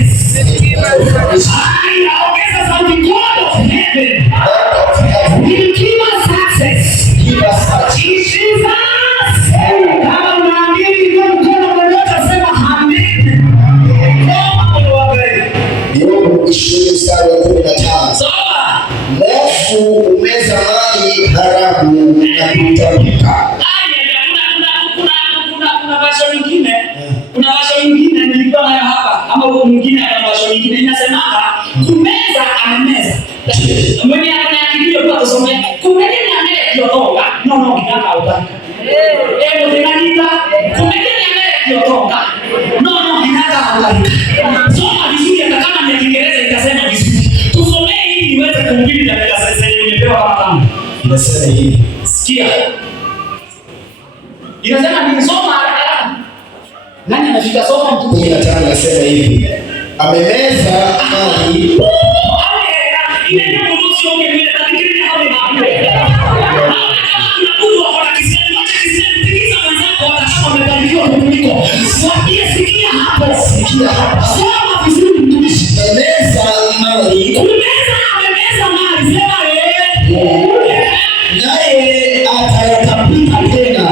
success. Ongeza sauti, God of heaven will give us success. Jesus. Kama unaamini hivyo mkono mmoja sema amen. Yobu 20:15. Mwovu umeza mali haramu na kutapika. Kuna washo nyingine nilikuwa nayo hapa, ama huko mwingine ana washo nyingine inasemanga kumeza amemeza. Mwenye anayekimbia kwa kusoma kumeza amekiotoka. No kitaka utaka. Unaniita kumeza amekiotoka. No kitaka utaka. Soma vizuri hata kama ni Kiingereza itasema vizuri. Tusomee ili niweze kuhubiri katika sasa nimepewa kama kama. Inasema hivi. Sikia. Inasema nimesoma haraka. Nani anashika soma mtu? 15 nasema hivi. Amemeza mali. Ile ndio mdosi wake vile tafikiri hapo hapo. Kuna mtu akona kisema tikiza mwanzako atakama amebarikiwa kuliko. Sikia hapo. Soma vizuri mtumishi. Amemeza mali. Amemeza mali. Sema naye atayatapika tena.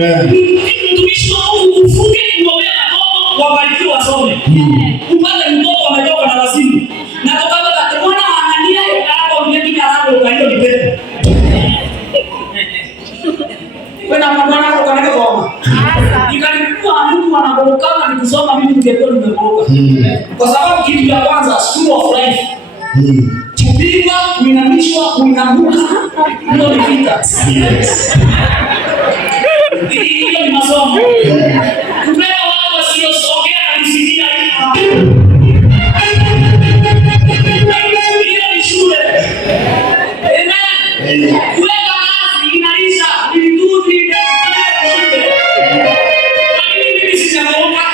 Mtumishi wa Mungu ufunge kuombea watoto wabarikiwe wasome. Upate mtoto ametoka na wazimu. Na tukaba katemona anania hapo mwingine hapo kwa hiyo ni pepo. Kwenda mwana kwa kanisa kwa. Nikalikuwa mtu anaborokana ni kusoma mimi ningekuwa nimeboroka. Kwa sababu kitu cha kwanza school of life. Kupigwa, kuinamishwa, kuinuka. Ndio ni vita. Hiyo ni masomo. Kupewa watu wasiosogea na kusikia hiyo ni shule. Amen. Kuweka kazi inaisha ni vitu shule. Kwa nini mimi sijaoka?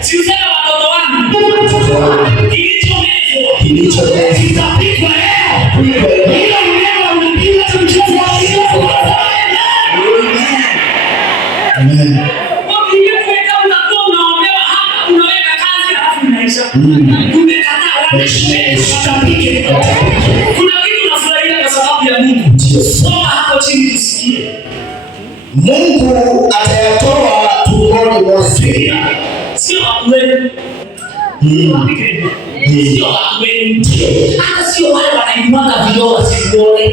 Siusema watoto wangu. Kilichomezwa kitapikwa leo. Hiyo neno unapiga mchezo wa hiyo. Amen. Ukijikuweka unakuwa unaombewa hapa, unaweka kazi alafu inaisha. Umekataa wale shule watapike. Kuna kitu unafurahia kwa sababu ya Mungu. Soma hapo chini tusikie. Mungu atayatoa tumboni mwake. Sio wewe. Sio wewe. Hata sio wale wanaimwaga vidole sikuone.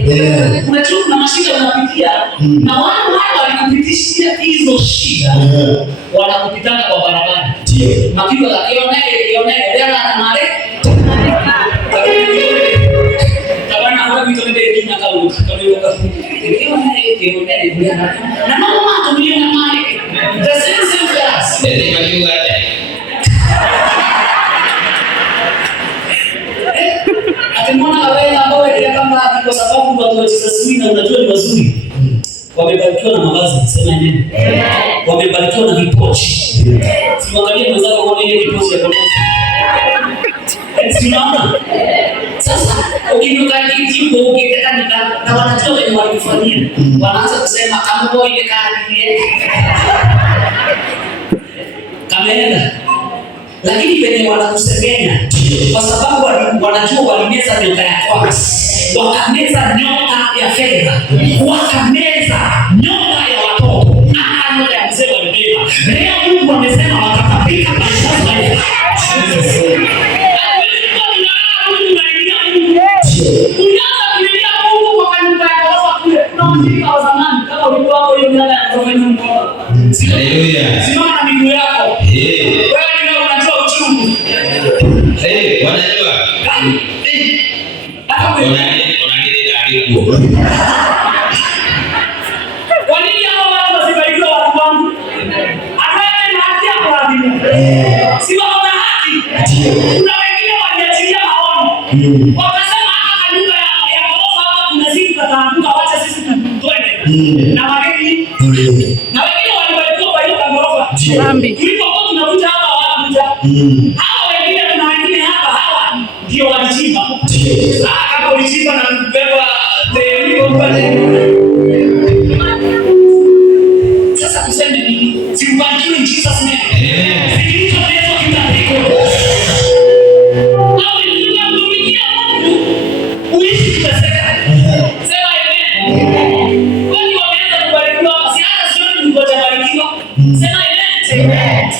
Unajua kuna mashida unapitia na wale walikupitishia hizo shida. Wanakupitana kwa barabara. Ndio. Mapigo la kione ndio na mare. Tabana kwa vitu vile kina kaulu. Kione na mama tumie na mare. The same class. Ndio majibu yake. Atemona wewe ambao ile kama kwa sababu watu wa Jesus na unajua ni wazuri. Wamebarikiwa na mavazi, sema nini? Wamebarikiwa na vipochi. Simwangalie mwenzako kwa ile kipochi ya kanisa. Simama. Sasa ukinuka kitu ukitaka na wanajua wenye walikufanyia. Wanaanza kusema kama boy ile kadi ile. Kameenda. Lakini wenye wanakusengenya kwa sababu wanajua walimeza nyota ya kwako. Wakameza nyota ya fedha. Wakameza nyota ya watoto. Nyota ya mzee walibeba. Leo Mungu amesema watakapika maisha yao. Haleluya. Simama na miguu yako. Wewe ndio unajua uchungu. Wanajua. Unanini Kwa nini hao watu wasibarikiwe watu wangu? Anaye na haki ya kuadhibu. Si wako na haki. Kuna wengine waliachilia maono. Wakasema hata nyumba ya ghorofa hapa kuna siku tutaanguka, wacha sisi twende. Na wageni. Na wengine walibarikiwa kwa hiyo ghorofa. Tulipokuwa tunakuja hapa wanakuja. Hao wengine kuna wengine hapa hawa ndio walichimba. Kama ulichimba na kubeba sasa tuseme nini? Simbarikiwe in Jesus name. Sikiliza neno kitabiko. Au unamtumikia Mungu uishi kuteseka. Sema amen. Kwani wameanza kubarikiwa, si hata sio ngoja barikiwa. Sema amen.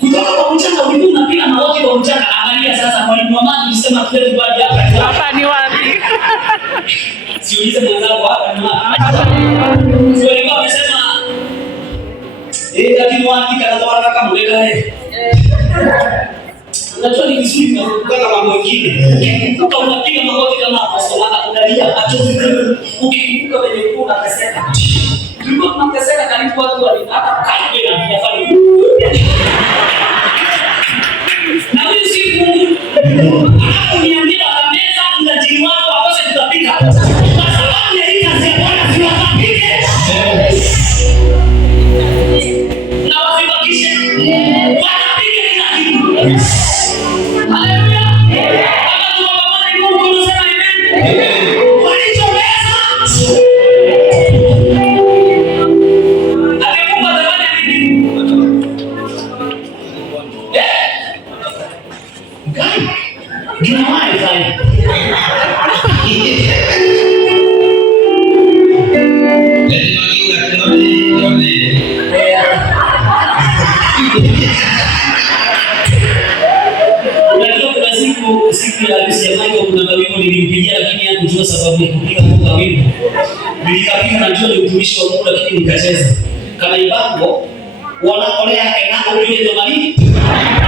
Kutoka kwa mchanga ulikuwa unapiga magoti kwa mchanga. Angalia sasa mwalimu wa maji alisema tuende baadhi hapa. Hapa ni wapi? Siulize mwenzangu hapa ni wapi. Sio alikuwa amesema lakini wapi kanatoa kama mbele. Unajua ni vizuri kama mambo mengine. Ukikumbuka unapiga magoti kama apostoli unalia achozi. Ukikumbuka wenye kuna kaseka. Tulikuwa tunakaseka karibu watu hata kaipe na yafanya. Na huyu si Mungu. Alafu niambia wakameza utajiri wao wakose tutapika. Kwa sababu ya hii kazi ya Bwana siwatapike. Na wasibakishe. Watapike kila kitu. Haleluya. Kama tunapambana ni Mungu unasema amen. Walichomeza. Amekupa zawadi nini? Gani? Ginawahi gani? Unajua kuna siku ya harusi ya Michael kuna mawimbo nilimpigia lakini hakujua sababu ya kupiga kwa wimbo. Nilikapiga najua ni utumishi wa Mungu lakini nikacheza. Kama ibango wanakolea enako ile ndo mali.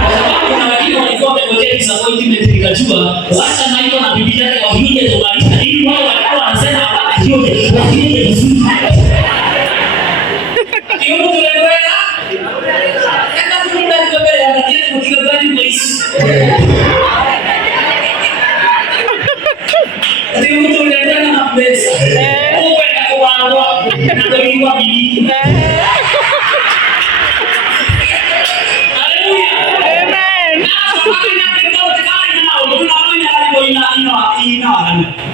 Kwa sababu kuna wengine walikuwa wamengojea disappointment nikajua wacha Michael na bibi yake wahiye ndo mali. Ili wao walikuwa wanasema hapana hiyo wahiye vizuri. Hiyo ndio tunaelewana. Kama tunaenda mbele ya kitu kidogo gani kwa hizi. Ndio mtu unaendana na pesa. Uwe na kuangwa na kuliwa bibi. Haleluya. Amen.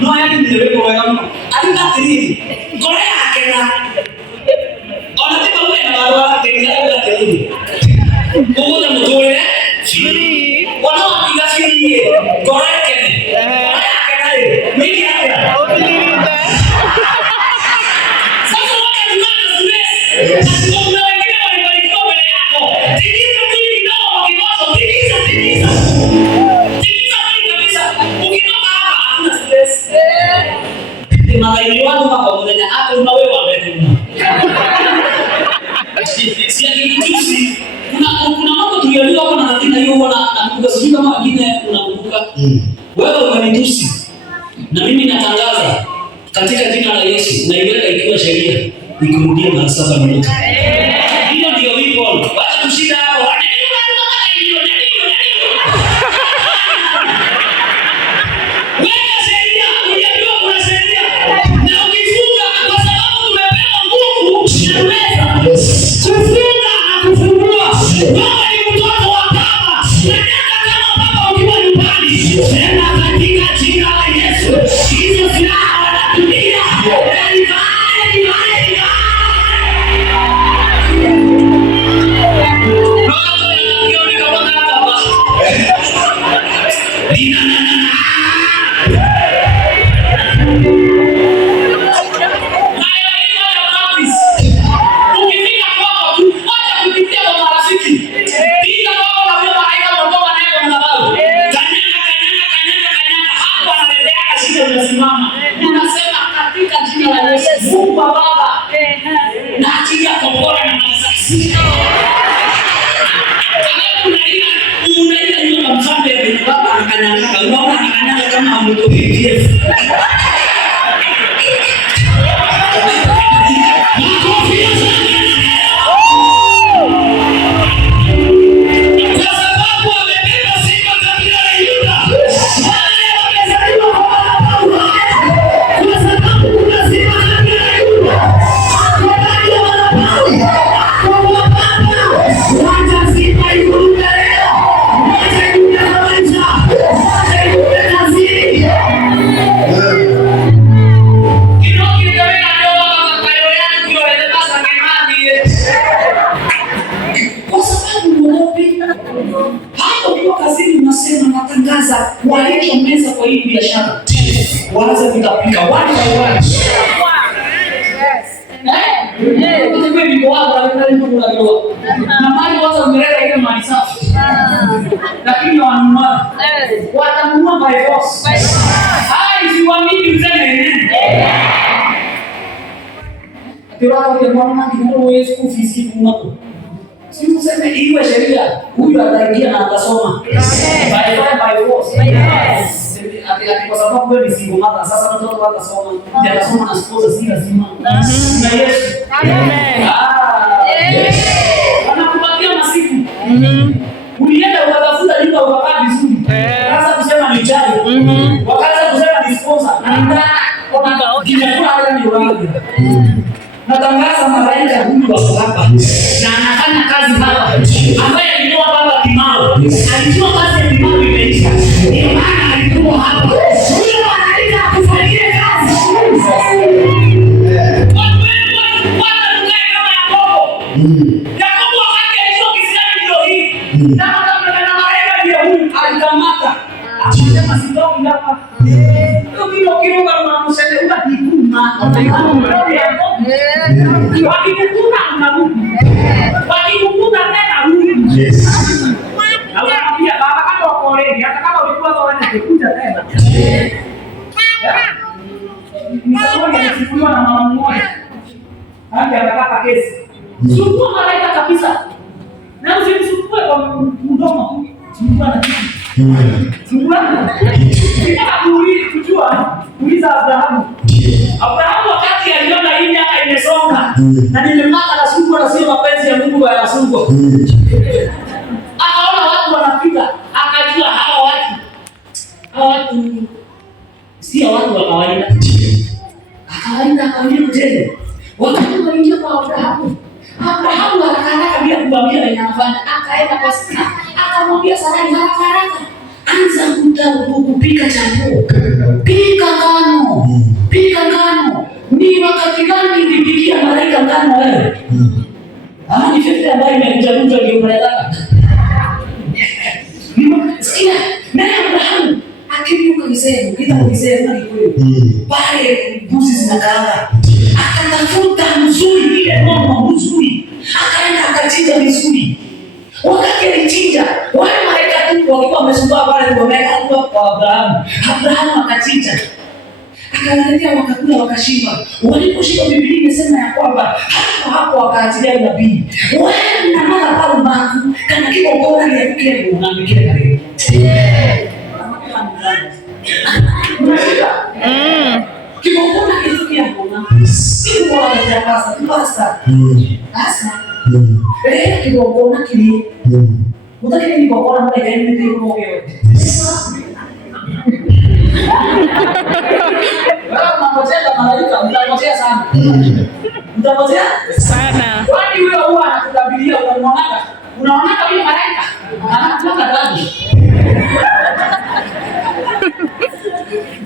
No hay ni debe por acá. Hay una tri. Corea que la. Ahora te vamos a hablar de la tri. ¿Cómo te motive? Sí. Bueno, amiga sí. Corea que. Corea que nadie. Mira. Sasa wakati tunao stress. Sasa kuna wengine walibarikiwa mbele yako. Tikiza mimi ndio kimazo. Tikiza. Tikiza mimi kabisa. Ukitoka hapa hakuna stress. Magaidi wangu hapa pamoja hata unawewa mbele. Si akikutusi. Kuna mambo tulielewa hapa na nadhina hiyo nakumbuka sijui kama wengine unakumbuka. Wewe ukanitusi. Na mimi natangaza katika jina la Yesu naiweka ikiwa sheria nikurudie mara 7 minuti. Hiyo ndio wimbo. Wacha kushinda hapo. Weka sheria, unajua kuna sheria. Na ukifunga kwa sababu tumepewa nguvu tunaweza kufunga na kufungua. Wewe ni mtoto wa baba. Nenda kama baba ukiwa nyumbani. Nenda katika jina la Yesu. Hizo silaha wanatumia. Unasema katika jina la Yesu, Mungu Baba, na anakanyaga kama mtoto. Walichomeza kwa hii biashara waanze kutapika wale wale. Na mali waza umeleta ile mali safi. Lakini wanunua. Watanunua by force. Hai siwaamini mzee. Kwa hiyo mwana kinao wewe kufisi kunako. Si useme iwe sheria, huyu ataingia na atasoma. By force. Yes. Kwa sababu wewe ni single mother, sasa mtoto wako atasoma. Ndiye atasoma na spouse si lazima. Na Yesu. Amen. Wanakupatia masiku. Ulienda ukatafuta nyumba ukakaa vizuri. Sasa kusema ni chai. Wakaanza kusema ni sponsor. Na kinakula hata ni uradi. Natangaza malaika huyu wako hapa na anafanya kazi hapa, ambaye alitoa baba Kimao, alijua kazi ya Kimao imeisha, ndio maana alikuwa hapa. Huyo malaika akufanyie kazi. Yakobo wakati alikuwa Kiislamu ndio hii, na malaika ndio huyu alikamata, akasema sitoki hapa. Ndio kiroga mwanamsende unakikuma. Wakikukuta unarudi. Wakikukuta tena rudi. Yes. Na unaambia baba kama wako ready, hata kama ulikuwa wanakuja tena. Mshauri alichukuliwa na mama mmoja. Hadi akapata kesi. Chukua malaika kabisa. Na usimchukue kwa mdomo. Chukua na kitu. Chukua. Nataka kujua kuuliza Abrahamu. Abrahamu wakati aliona hii miaka imesonga na nimepata na sungu na sio mapenzi ya Mungu ya sungu. Akaona watu wanapita, akajua hawa watu si watu wa kawaida. Akaenda akamwambia mtende. Wakati wanaingia kwa Abrahamu. Abrahamu akaanza bila kumwambia yeye anafanya. Akaenda kwa Sara. Akamwambia Sara haraka. Anza kupika chakula. Pika ngano. Ni wakati gani nilipikia malaika ngano wewe? Ni fete ambayo imekuja ndio unataka. Sikia, naye Abrahamu akiruka mzee, bila mzee ni kweli. Pale mbuzi zinakaanga. Akatafuta mzuri ile ng'ombe mzuri. Akaenda akachinja vizuri. Wakati alichinja, wale malaika tu walikuwa wamesumbua pale wameka kwa Abrahamu. Abrahamu akachinja. Akawaletea wakakula wakashiba. Waliposhiba Biblia imesema ya kwamba hapo wakaachilia nabii. Wewe mnamaka pale mbako kana kiko bora ya kile unaambikia kale. Kiko bora kitu kia mbona. Kiko bora ya pasta. Asa. Kiko bora kile. Mutaki ni bora mbona gani ndio mmoja. Mtapotea sana. Mtapotea sana. Kwani wewe huwa anakutabilia unamwona? Unaona kama malaika? Anatoka ndani.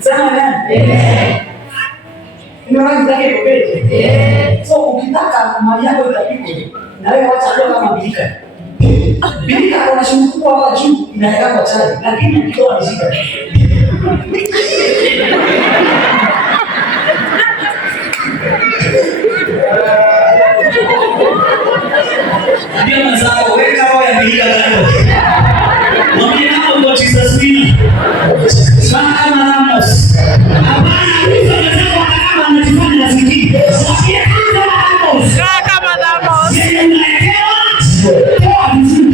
Sana. Unaona zake kobeje? So ukitaka mali yako itapikwe. Na wewe wacha kama bilika. Bilika kuna shughuli kubwa hapa juu inaweka kwa chai, lakini ukitoa mzika. Ndio mazao weka roho ya bilika leo. Mwambie hapo kwa Jesus nini? Sana kama Ramos. Hapana, hizo mazao kama anajifanya rafiki. Mwambie kama Ramos. Kama Ramos. Yeye anaelewa. Toa vizuri.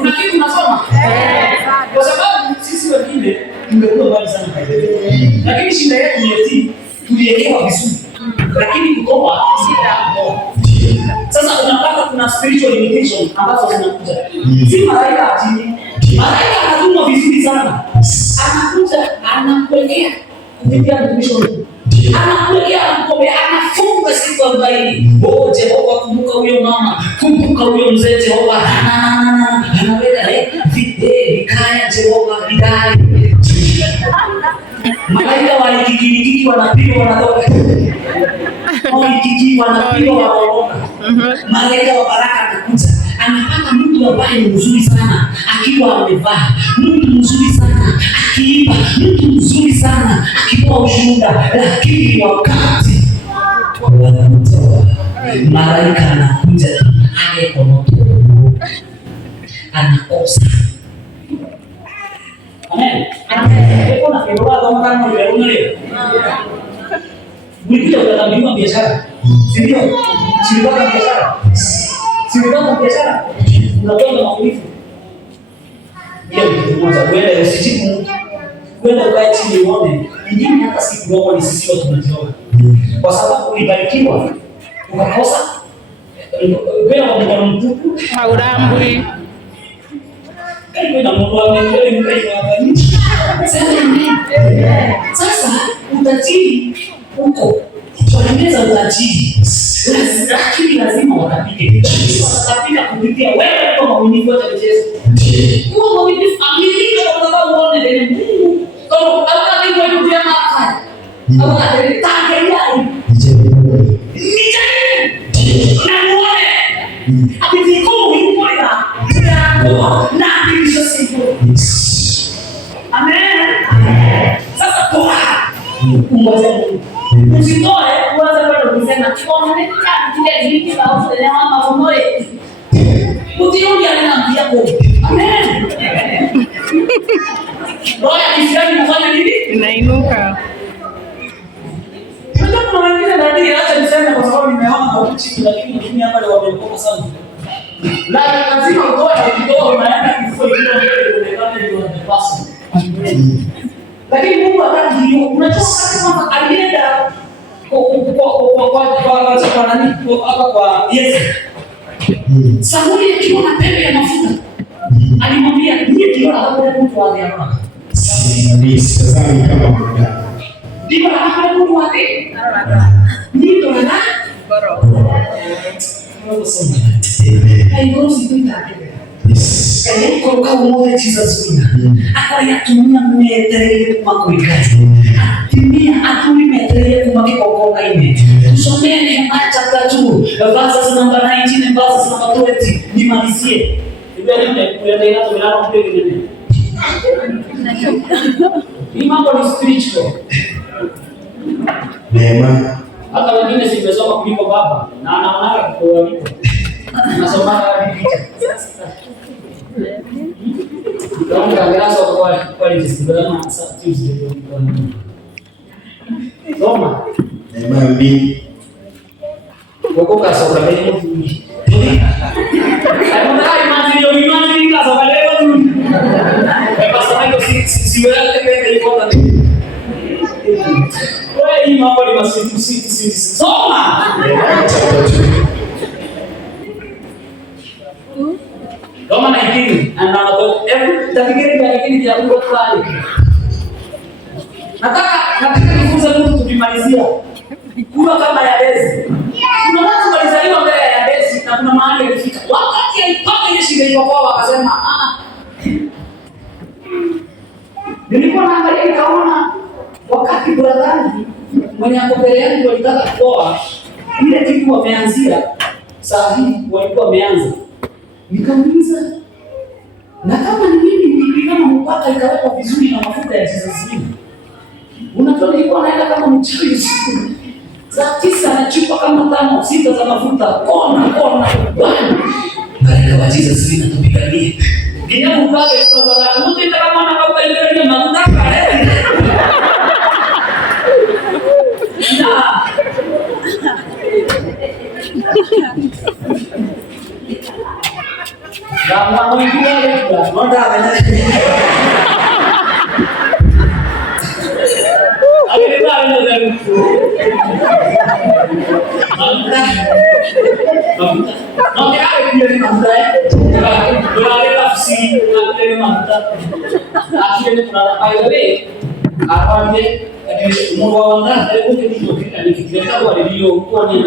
Kuna kitu unasoma? Kwa sababu sisi wengine tumekuwa mbali sana kwa hiyo. Lakini shida yetu ni eti tulielewa vizuri. Lakini kukopa si hapo. Sasa unapata kuna spiritual limitation ambazo zinakuja. Si malaika atini. Malaika anatumwa vizuri sana. Anakuja anakuelekea kupitia mtumishi wa Mungu. Anakuelekea anakuambia anafunga siku 40. Oh Jehova, kumbuka huyo mama, kumbuka huyo mzee Jehova. Anaweka vikaya Jehova vidai. Malaika walikiki wanapigwa wanatoka. Walikiki wanapigwa wanaondoka. Malaika wa baraka anakuja. Anapata mtu ambaye ni mzuri sana akiwa amevaa, mtu mzuri sana akiimba, mtu mzuri sana akitoa ushuhuda, lakini wakati wanatoa malaika anakuja kwa moto anakosa. Amen. Kuna kiroa kama kama ile Mwingine unatambiwa biashara. Si ndio? Shirika la biashara. Shirika la biashara. Unakwenda mafulifu. Hiyo ni kimoja. Wewe usijibu. Wewe ukae chini uone. Ingine hata siku moja ni sisi watu tunajiona. Kwa sababu ulibarikiwa ukakosa. Wewe unaona mtupu haurambwi. Wewe na Mungu amekuelekea mkaje. Sasa utajiri huko tunaeleza utajiri, lakini lazima wakapige. Wakapika kupitia wewe kwa mwaminifu wa Yesu. Kwa mwaminifu amilika kwa sababu uone ile Mungu. Kama hata ni kwa njia ya makali. Au hata tangalia. Na muone. Apitiko yuko na ndicho siku. Amen. Sasa toa. Ungoje Mungu. Usitoe uanze kwenda kusema kikomo ni kile vipi au tena mama mmoja. Utirudi anaambia kwa. Amen. Roho ya Kiswahili inafanya nini? Inainuka. Ndio kuna wengine ndio acha niseme kwa sababu nimeona kwa chini, lakini mimi hapa leo wamekopa sana. Lazima utoe kidogo maana kifua kile ndio inaonekana ndio inapaswa. Lakini Mungu hataki hiyo. Unajua kama alienda kwa nani hapa kwa Yesu. Sauli akiwa na pembe ya mafuta. Alimwambia ndiye kiona hapo mtu wa Araba. Sasa kama muda. Ndio hapo mtu wa Araba. Ndio na baro. Haikosi kuita. Kaya kwa umoja Jesus wina. Akayatumia metere kumakuikazi. Timia atumi metere kumakikokonga ine. Tusomeni Mark chapter 2 verses number 19 and verses number 20. Nimalizie. Kuendelea tumelala kule kile. Hii mambo ni spiritual. Neema. Hata wengine simesoma kuliko baba na anaona kwa walipo. Nasoma hadi picha. Então, graças ao qual disciplina, essa Tuesday toma. É mami. Vou colocar só para ver no filme. Aí não dá imagem em casa, vai levar tudo. Vai passar mais se o ela tem que conta. Oi, irmão, olha mas toma. Toma na hikini, anaona tafikiri ya hikini ya uko pale. Nataka nifunze mtu tukimalizia. Kula kama ya Yesu. Kuna watu walizaliwa mbele ya Yesu na kuna mahali alifika. Wakati alipata ile shida hiyo kwao akasema nilikuwa naangalia nikaona wakati bradhani mwenye ako mbele yangu walitaka kuoa ile kitu wameanzia saa hii walikuwa wameanza. Nikamuuliza na kama ni mimi nilipigana mpaka ikawekwa vizuri na mafuta ya Jesus. Unatoa nilikuwa naenda kama mchawi siku za 9 na chupa kama 5 6 za mafuta kona bwana. Malaika wa Jesus natupiganie. Ninapo mpaka kutoka la mtu ndio kama anakuwa ile mafuta kale. Na mwingine mafuta. Mbona amenyanya? Alikuwa ndio mafuta. No kaya ni mafuta. Ndio tafsiri na mafuta. Akili kuna aiwe. Apande Mungu wanda hebu nikitoka nikikileta kwa redio kwa ni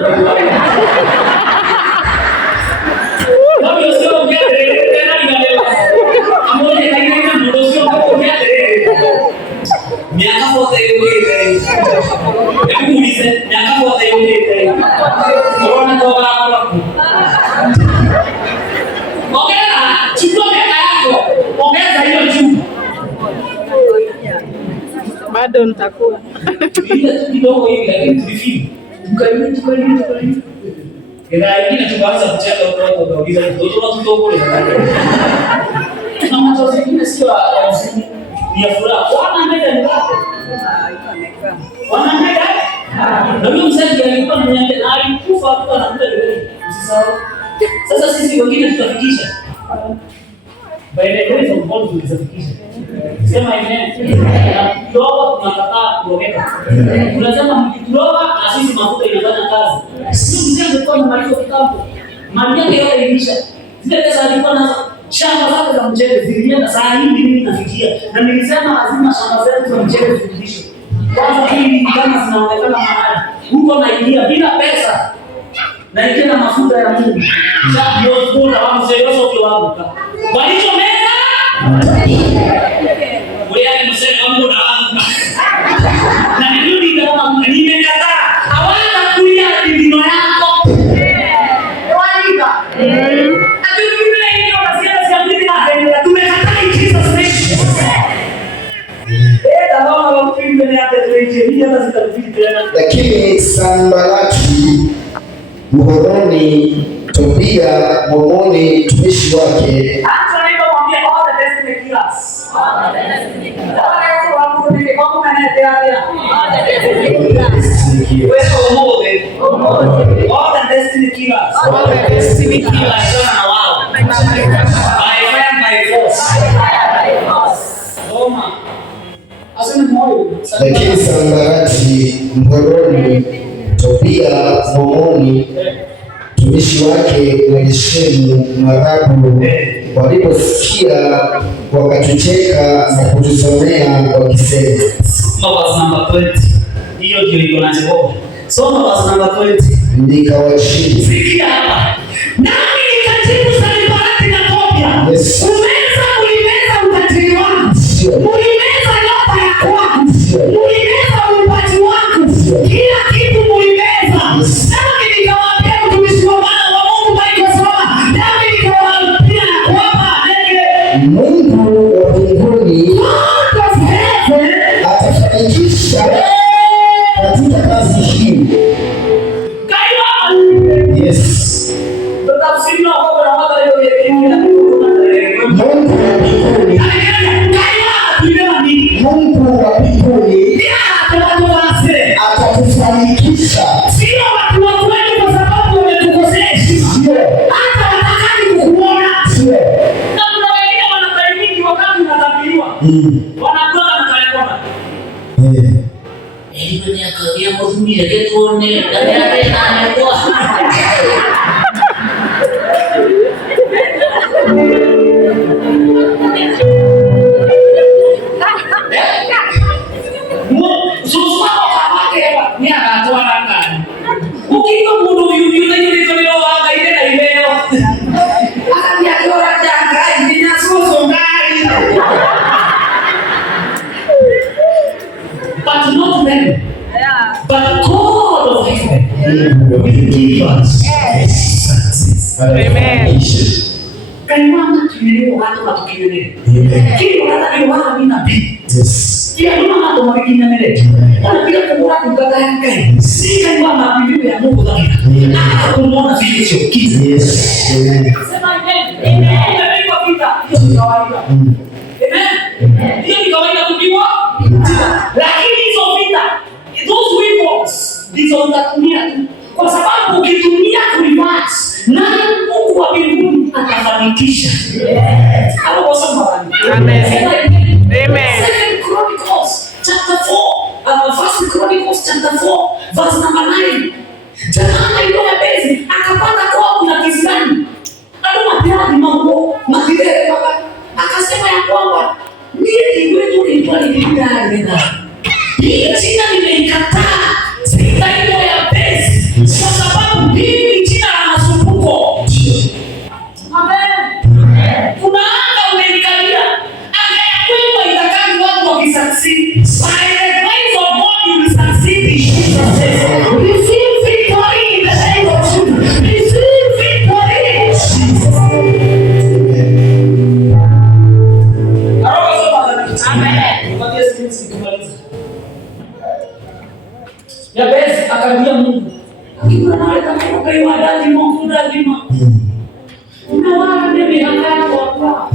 ndio sio ngere tena inalewa amone kaina ndio sio ngere miaka wote yote hebu muulize miaka wote yote unaona toka hapo ongea chukua miaka yako ongeza hiyo juu bado nitakuwa kidogo hivi lakini tulifika tukaini ila ingine tukaanza kucheka huko tukauliza mtoto kidogo ile na mtoto zingine sio ya usini ya furaha wana mbele ni wapi wana mbele na mimi msanii alikuwa ananiambia alikufa hapo na mbele wewe usisahau sasa sisi wengine tutafikisha baada ya hizo mbona tulizofikisha sema amen kidogo tunakataa kuongeka tunasema mkidogo na sisi mafuta inafanya kazi sisi mzee kwa malipo kitambo mali yake yote ilisha zile pesa alikuwa nazo shamba zake za mchele zilienda saa hii mimi nafikia na nilisema lazima shamba zetu za mchele zirudishwe kwanza hii kama zinaonekana mahali huko naingia bila pesa na ingia na mafuta ya Mungu sasa ndio kuna wangu sasa wangu kwa hiyo meza wewe mseme wangu na wangu na nirudi kama nimekataa hawana kulia ndino yako walika atukime hiyo basi ya mimi na tumekataa in Jesus name taona mfimbe ni hata tuiche hii hata sitarudi tena lakini Sanbalati Mhoroni Tobia Mwamoni mtumishi wake lakini Sanbalati Mhoroni Tobia Mwamoni mtumishi wake Mwelishemu Mwarabu waliposikia wakatucheka na kutusomea wakisema. Verse number 20. Hiyo ndio iko na Jehova. Soma verse number 20. Nikawajibu. Sikia hapa. Nami nikajibu Sanbalati na Tobia. Yes. Umeza ulimeza utajiri wangu. Ulimeza nyota ya kwangu. Ulimeza umpaji wangu. Kila kitu ulimeza. Nami nikawaambia mtumishi wa Mungu Michael Soma. Nami nikawaambia kwamba Mungu wa mbinguni God of heaven atafanikisha katika kazi hii. kaiwa Yes. tutafsiri na kwa wale walioelewa Mungu wa mbinguni, Mungu wa mbinguni atatufanikisha. sio watu wa kwetu kwa sababu wametukosea Sio. hata watakani kukuona Sio. na kuna wengine wanataimiki wakati unatabiriwa wanakuwa wanataimika kwenye akawia mzuri yake tuone ndani yake anakuwa but not them. But God of heaven will give us success. Amen. Kaiwana kimeo hata matukio kile hata ni wala mimi nabii. Yes. Pia mama ndo mwingine mbele. Na pia kumwona mkaka yake. Si kama mabibi ya Mungu dhahiri. Na kumwona vile sio kitu. Yes. Amen. Sema amen. Amen. Ndio vita. Hiyo ni kawaida. Amen. Hiyo ni kawaida kupigwa. Lakini hizo vita, those weapons ndizo utatumia tu. Kwa sababu ukitumia kulimax na Mungu wa mbinguni atafanikisha. atafanikisha. Hapo soma bani. Amen. Second Chronicles chapter 4, First Chronicles chapter 4 verse number 9. Jamaa yule Yabezi akapanda kwa kuna kisani. Alikuwa tayari mambo makidere baba. Akasema ya kwamba mimi wetu ni kwa nini hii jina nimeikataa, sitaitwa Yabezi kwa sababu mimi jina la masumbuko. Amen. Kuna anga umeikalia, anga ya kweli itakani watu wakisucceed. By the grace of God you will succeed in Jesus' name. Receive victory in the name of Jesus. Receive victory in Jesus' name. Amen. Kwa Yesu Kristo kumaliza. Yabezi akarudia Mungu. Akimwona nawe kama ukaiwa Mungu lazima. Unaona mimi hapa kwa.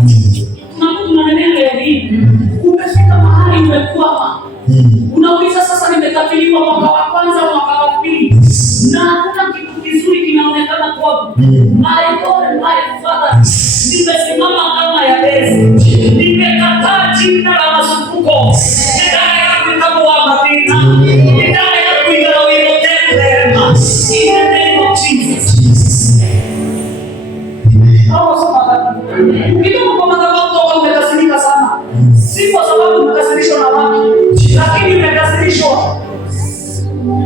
Na Mungu ananena ya hivi. Umefika mahali umekwama. Unauliza sasa nimekabiliwa mwaka wa kwanza mwaka wa pili. Na hakuna kitu kizuri kinaonekana kwangu. My God and my Father. Nimesimama kama Yabezi. Nimekataa jina la masumbuko. Nitaka kuitwa wa Madina. Nitaka kuitwa wewe tena. In the name of Jesus. Hapo sasa kidogo kwa madhabahu umekasirika sana. Si kwa sababu umekasirishwa na watu, lakini umekasirishwa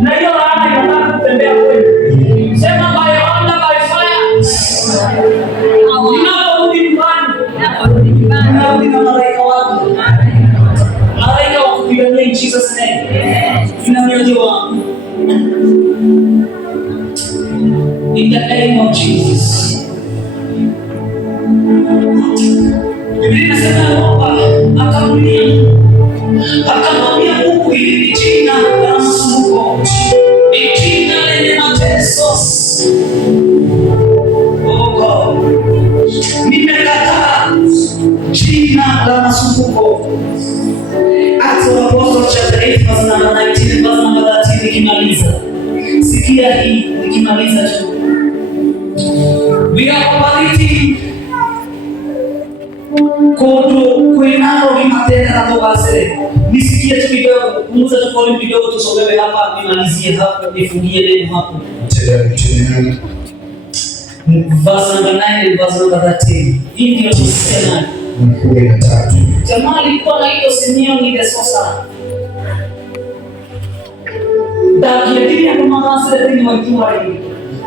na hiyo laana inataka kutembea kweli. Sema by thunder by fire. Ninaporudi nyumbani, narudi na malaika wako. Malaika wa kupigania in Jesus name. Inamioje wangu. In the name of Jesus. Biblia inasema kwamba akamwambia Mungu, hili ni jina la masumbuko, ni jina lenye mateso. Oh God, nimekataa jina la masumbuko. Acts of Apostles chapter 8 verse number 19 verse number 13. Nikimaliza sikia hii, nikimaliza tu, we are operating kodo kuinao limatenda na tobase. Nisikie tu kidogo, punguza tu volume kidogo, tusomewe hapa, nimalizie hapo, nifungie neno hapo. Verse number 9 and verse number 13. Hii ndio tusema. Jamaa alikuwa anaitwa Simeoni the sorcerer. Dakika ya kama ni watu wale.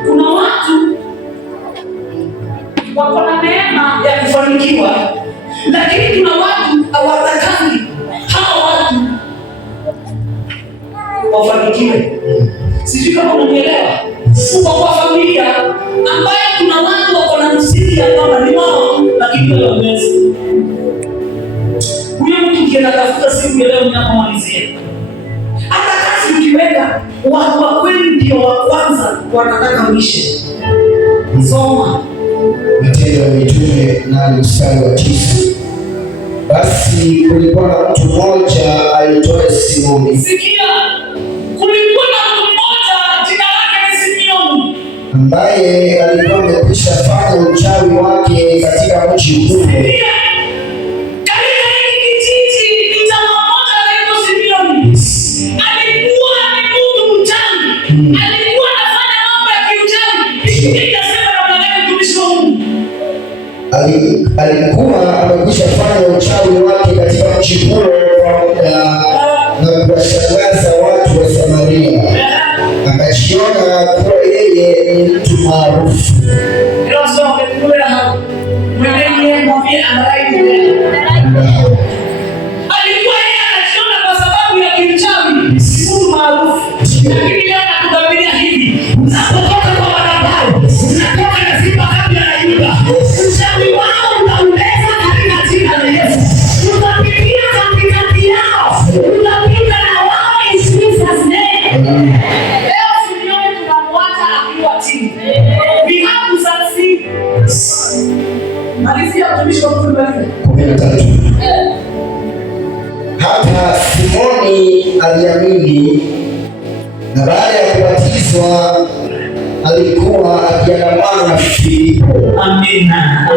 Kuna watu wako na neema ya kufanikiwa, lakini kuna watu hawatakangi hao watu wafanikiwe. Sijui kama unanielewa. Uko kwa familia ambayo kuna watu wako na msingi ya kwamba ni wao, lakini wao hawawezi. Huyo mtu kienda tafuta siku ya leo ninapomalizia. Hata kazi ukiweka, watu wa kweli ndio wa kwanza wanataka uishe. Soma Matendo ya Mitume 8 mstari wa 9. Basi kulikuwa na mtu mmoja aitwaye Simoni. Sikia, kulikuwa na mtu mmoja jina lake ni Simeoni, ambaye alikuwa amekwisha fanya uchawi wake katika mji ule. katika kijiji ni jamaa mmoja anaitwa Simeoni. Alikuwa ni mtu mchawi, alikuwa anafanya mambo ya kiuchawi. Biblia inasema namna gani mtumishi wa Mungu? Alikuwa amekwisha fanya uchawi wake katika mji ule kwa muda na kuwashangaza watu wa Samaria. Akajiona kuwa yeye ni mtu maarufu. Alikuwa yeye anajiona kwa sababu ya kiuchawi mtu maarufu. Lakini leo nakutabiria hivi, unapotoka kwa madhabahu, unatoka na sifa kabla ya Yuda. Uchawi wao utauleza katika jina la Yesu. Utapitia katikati yao, utapita na wao in Jesus name. Leo Simeoni tunamwacha akiwa chini. We have to succeed. Malizia mtumishi wa Mungu malizia. 13. Hata Simoni aliamini, na baada ya kubatizwa alikuwa akiandamana na Filipo. Amina.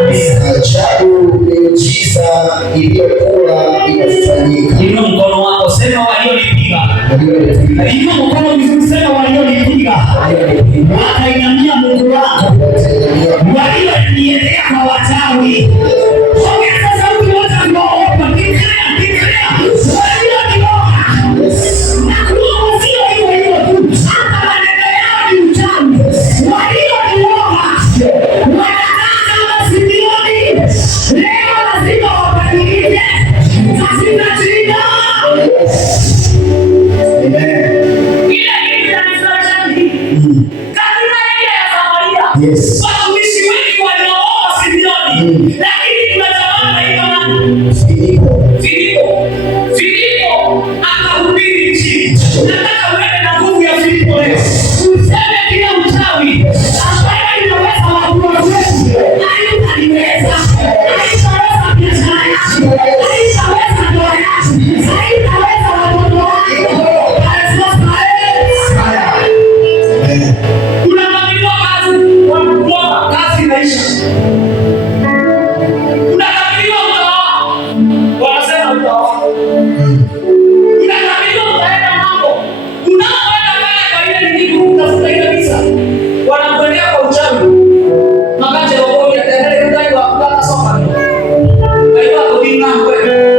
Ajabu miujiza iliyokuwa inafanyika. Inua mkono wako, sema walionipiga. Inua mkono vizuri, sema walionipiga. Wakainamia Mungu wako. Walioniendea kwa wachawi. Ongeza sauti wote mnaoopa. Declare. Walioniona. Na kuwa sio hivyo tu. Hata maneno yao ni utamu. Walioniona. Wanataka wasilioni. Leo lazima wabadilike. Katika jina. Yes. Watumishi wengi walioomba Simeoni, lakini kuna jamaa anaitwa Filipo akahubiri Injili. Nataka uende na nguvu ya Filipo leo. Useme kila uchawi ambaye inaweza wakua wetu. Haitaniweza. Haitaweza biashara yako. Haitaweza ndoa yako. Haitaweza watoto wako. Unakabiliwa kazi inaisha. Unakabiliwa utaoa, wanasema utaoa. Unakabiliwa utaenda mambo. Unapoenda pale kwa ile nilipo utafuta ile visa. Wanakuendea kwa uchawi. Makati ya ugonjwa tayari ndani wa kukata soka. Kaiwa kodina wewe.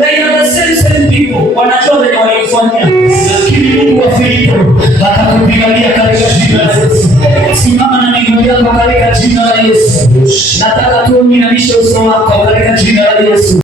They are the same people. Wanajua venye walikufanyia. Lakini Mungu wa Filipo atakupigania katika jina la Yesu. Simama na miguu yako katika jina la Yesu. Nataka tu uinamishe uso wako katika jina la Yesu.